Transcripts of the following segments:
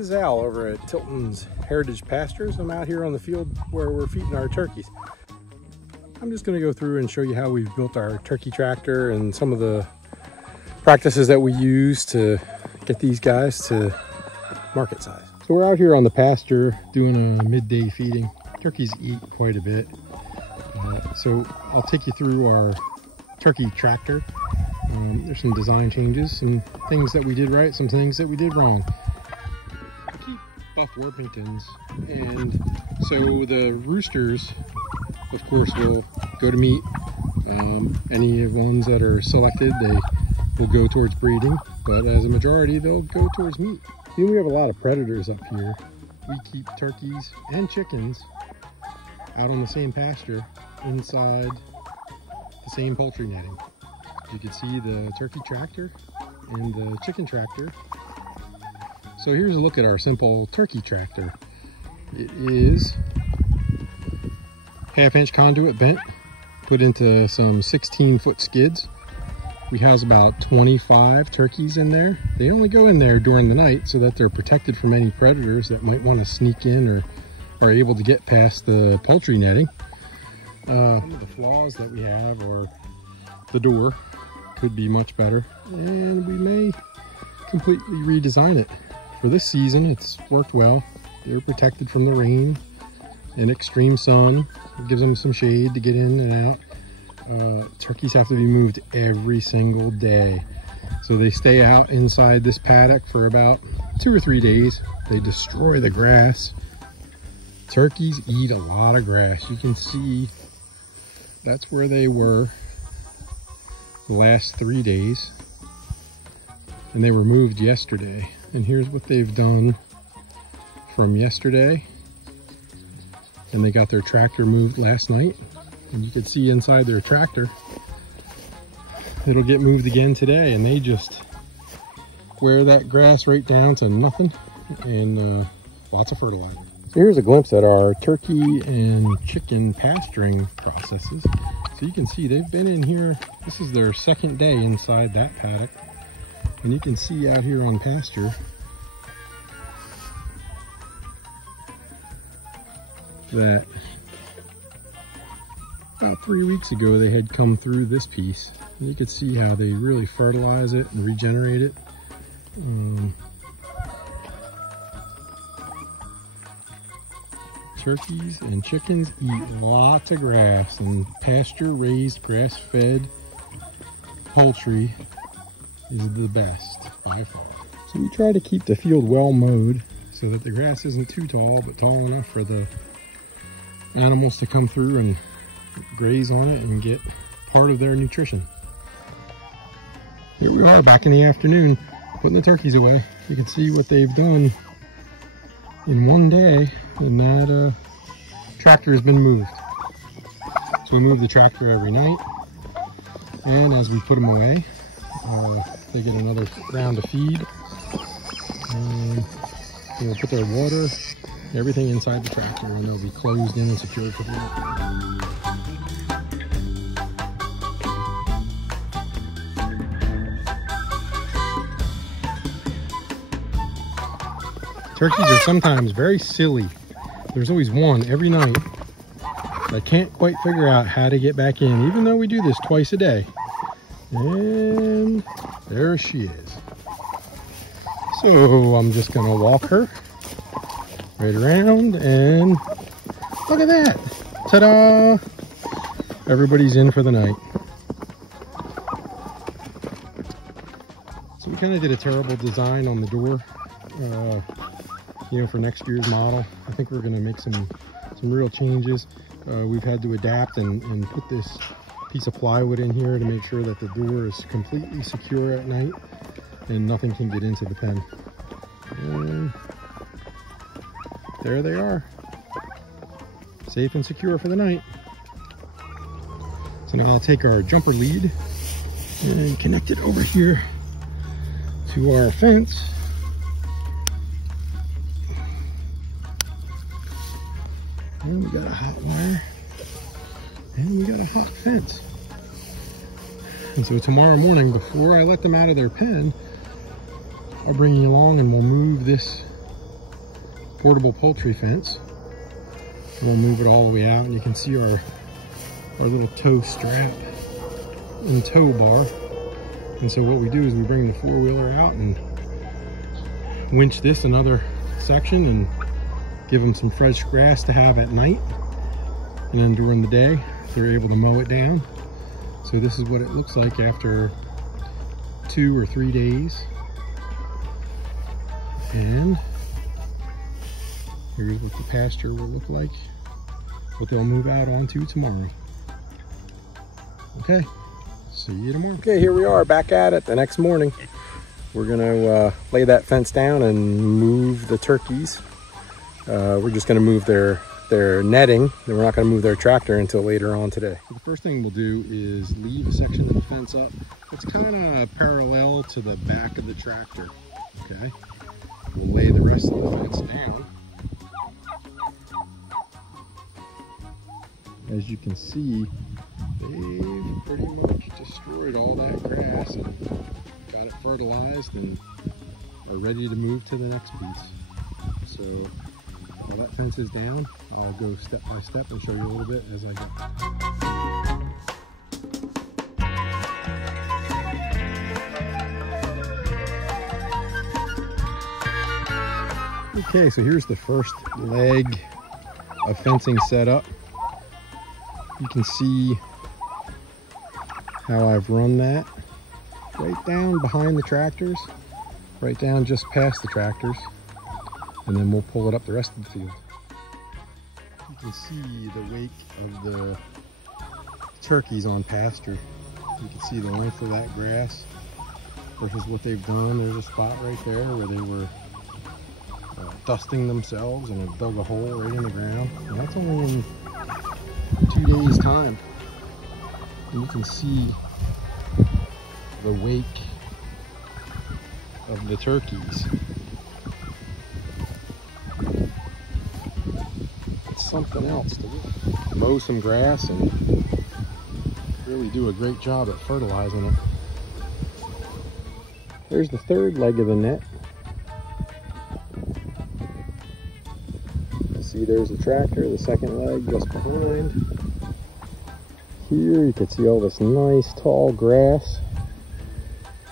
This is Al over at Tilton's Heritage Pastures. I'm out here on the field where we're feeding our turkeys. I'm just going to go through and show you how we've built our turkey tractor and some of the practices that we use to get these guys to market size. So we're out here on the pasture doing a midday feeding. Turkeys eat quite a bit. So I'll take you through our turkey tractor. There's some design changes, some things that we did right, some things that we did wrong. We keep buff Orpingtons, and so the roosters, of course, will go to meat. Any ones that are selected, they will go towards breeding, but as a majority, they'll go towards meat. See, we have a lot of predators up here. We keep turkeys and chickens out on the same pasture inside the same poultry netting. You can see the turkey tractor and the chicken tractor. So here's a look at our simple turkey tractor. It is 1/2-inch conduit bent, put into some 16-foot skids. We house about 25 turkeys in there. They only go in there during the night so that they're protected from any predators that might want to sneak in or are able to get past the poultry netting. Some of the flaws that we have are the door could be much better, and we may completely redesign it. For this season, it's worked well. They're protected from the rain and extreme sun. It gives them some shade to get in and out. Turkeys have to be moved every single day. So they stay out inside this paddock for about 2 or 3 days. They destroy the grass. Turkeys eat a lot of grass. You can see that's where they were the last 3 days, and they were moved yesterday. And here's what they've done from yesterday, and they got their tractor moved last night, and you can see inside their tractor it'll get moved again today, and they just wear that grass right down to nothing, and lots of fertilizer. So here's a glimpse at our turkey and chicken pasturing processes. So you can see they've been in here. This is their second day inside that paddock. And you can see out here on pasture that about 3 weeks ago they had come through this piece. And you can see how they really fertilize it and regenerate it. Turkeys and chickens eat lots of grass, and pasture-raised, grass-fed poultry is the best by far. So we try to keep the field well mowed so that the grass isn't too tall, but tall enough for the animals to come through and graze on it and get part of their nutrition. Here we are back in the afternoon, putting the turkeys away. You can see what they've done in 1 day, and that tractor has been moved. So we move the tractor every night, and as we put them away, they get another round of feed. We'll put their water, everything inside the tractor, and they'll be closed in and secured for the night. Turkeys are sometimes very silly. There's always one every night that can't quite figure out how to get back in, even though we do this twice a day. And there she is. So I'm just gonna walk her right around, and look at that. Ta-da! Everybody's in for the night. So we kind of did a terrible design on the door. You know, for next year's model. I think we're going to make some real changes. We've had to adapt and put this piece of plywood in here to make sure that the door is completely secure at night and nothing can get into the pen. And there they are, safe and secure for the night. So now I'll take our jumper lead and connect it over here to our fence. And we got a hot wire, and we got a hot fence. And so tomorrow morning, before I let them out of their pen, I'll bring you along and we'll move this portable poultry fence. We'll move it all the way out, and you can see our little tow strap and tow bar. And so what we do is we bring the four-wheeler out and winch this another section and give them some fresh grass to have at night. And then during the day, they're able to mow it down. So this is what it looks like after 2 or 3 days. And here's what the pasture will look like, what they'll move out onto tomorrow. Okay, see you tomorrow. Okay, here we are back at it the next morning. We're gonna lay that fence down and move the turkeys. We're just gonna move their netting, and we're not gonna move their tractor until later on today. So the first thing we'll do is leave a section of the fence up. It's kind of parallel to the back of the tractor, okay? We'll lay the rest of the fence down. As you can see, they've pretty much destroyed all that grass and got it fertilized and are ready to move to the next piece. So while that fence is down, I'll go step by step and show you a little bit as I go. Okay, so here's the first leg of fencing set up. You can see how I've run that right down behind the tractors, right down just past the tractors, and then we'll pull it up the rest of the field. You can see the wake of the turkeys on pasture. You can see the length of that grass versus what they've done. There's a spot right there where they were dusting themselves and have dug a hole right in the ground. And that's only in 2 days time. And you can see the wake of the turkeys. It's something else to mow some grass and really do a great job at fertilizing it. There's the third leg of the net. See, there's the tractor, the second leg just behind. Here you can see all this nice tall grass.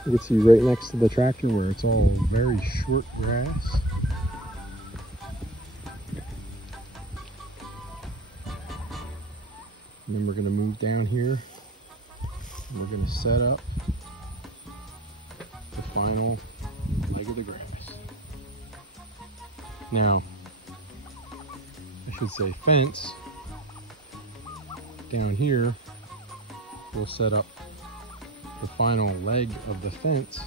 You can see right next to the tractor where it's all very short grass. And then we're going to move down here and we're going to set up the final leg of the grass. Now, I should say fence. Down here, we'll set up the final leg of the fence.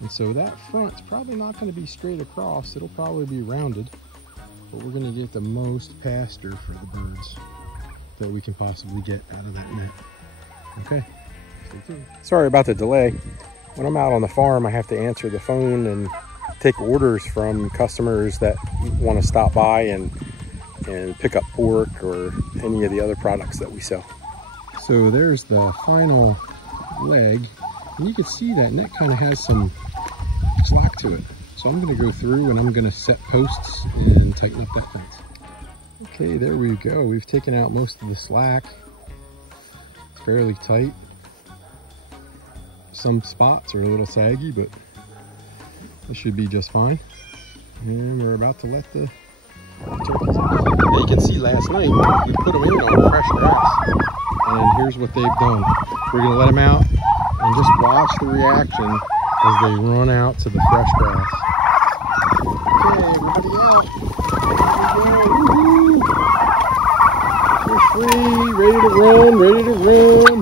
And so that front's probably not going to be straight across. It'll probably be rounded, but we're going to get the most pasture for the birds that we can possibly get out of that net. Okay, stay tuned. Sorry about the delay. When I'm out on the farm, I have to answer the phone and take orders from customers that want to stop by and pick up pork or any of the other products that we sell. So there's the final leg, and you can see that net kind of has some slack to it. So I'm going to go through and I'm going to set posts and tighten up that fence. Okay, there we go. We've taken out most of the slack. It's fairly tight. Some spots are a little saggy, but it should be just fine. And we're about to let the turkeys out. Now you can see last night we put them in on fresh grass, and here's what they've done. We're going to let them out and just watch the reaction as they run out to the fresh grass. Okay, everybody out. They're free, ready to run, ready to run,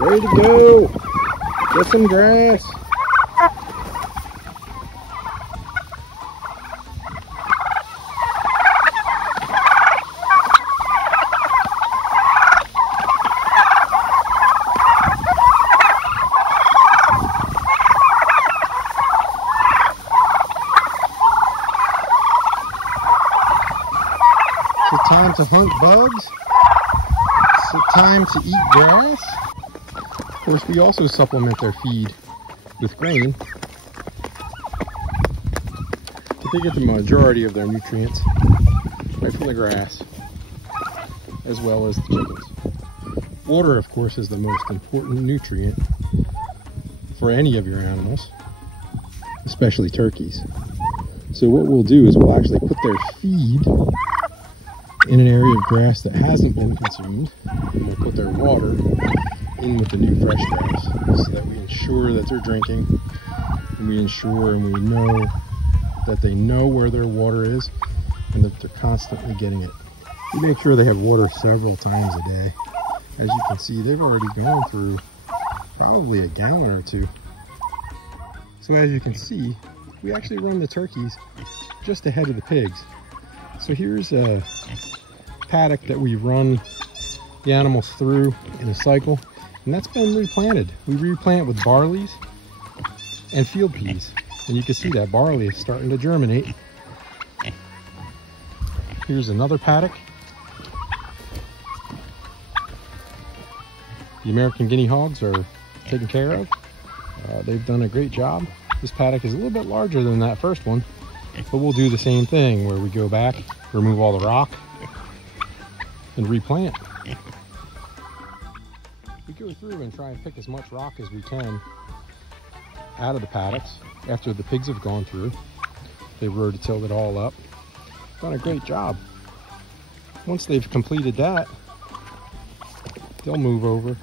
ready to go. Get some grass. Is it time to hunt bugs? Is it time to eat grass? Of course, we also supplement their feed with grain. But they get the majority of their nutrients right from the grass, as well as the chickens. Water, of course, is the most important nutrient for any of your animals, especially turkeys. So what we'll do is we'll actually put their feed in an area of grass that hasn't been consumed, and we'll put their water in with the new fresh grass so that we ensure that they're drinking, and we ensure and we know that they know where their water is and that they're constantly getting it. We make sure they have water several times a day. As you can see, they've already gone through probably a gallon or two. So as you can see, we actually run the turkeys just ahead of the pigs. So here's a paddock that we run the animals through in a cycle, and that's been replanted. We replant with barleys and field peas, and you can see that barley is starting to germinate. Here's another paddock. The American guinea hogs are taken care of. They've done a great job. This paddock is a little bit larger than that first one, but we'll do the same thing where we go back, remove all the rock, and replant. We go through and try and pick as much rock as we can out of the paddocks after the pigs have gone through. They rototilled it all up. Done a great job. Once they've completed that, they'll move over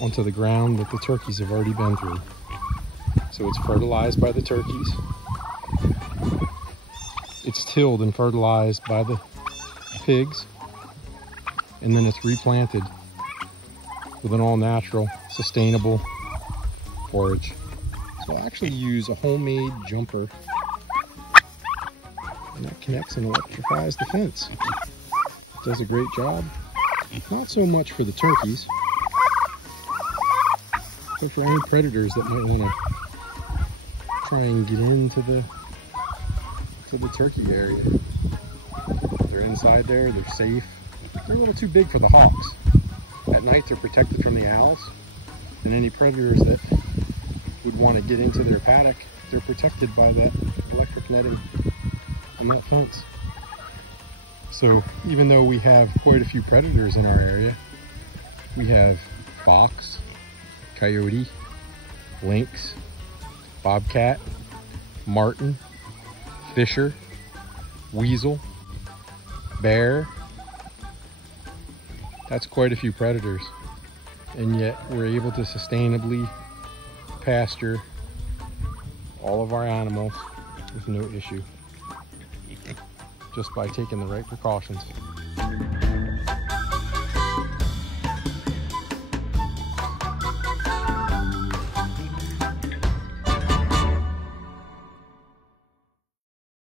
onto the ground that the turkeys have already been through. So it's fertilized by the turkeys. It's tilled and fertilized by the pigs. And then it's replanted with an all-natural, sustainable forage. So I'll actually use a homemade jumper, and that connects and electrifies the fence. It does a great job. Not so much for the turkeys, but for any predators that might want to try and get into the turkey area. They're inside there, they're safe. They're a little too big for the hawks. At night they're protected from the owls, and any predators that would want to get into their paddock, they're protected by that electric netting on that fence. So even though we have quite a few predators in our area, we have fox, coyote, lynx, bobcat, marten, fisher, weasel, bear. That's quite a few predators, and yet we're able to sustainably pasture all of our animals with no issue, just by taking the right precautions.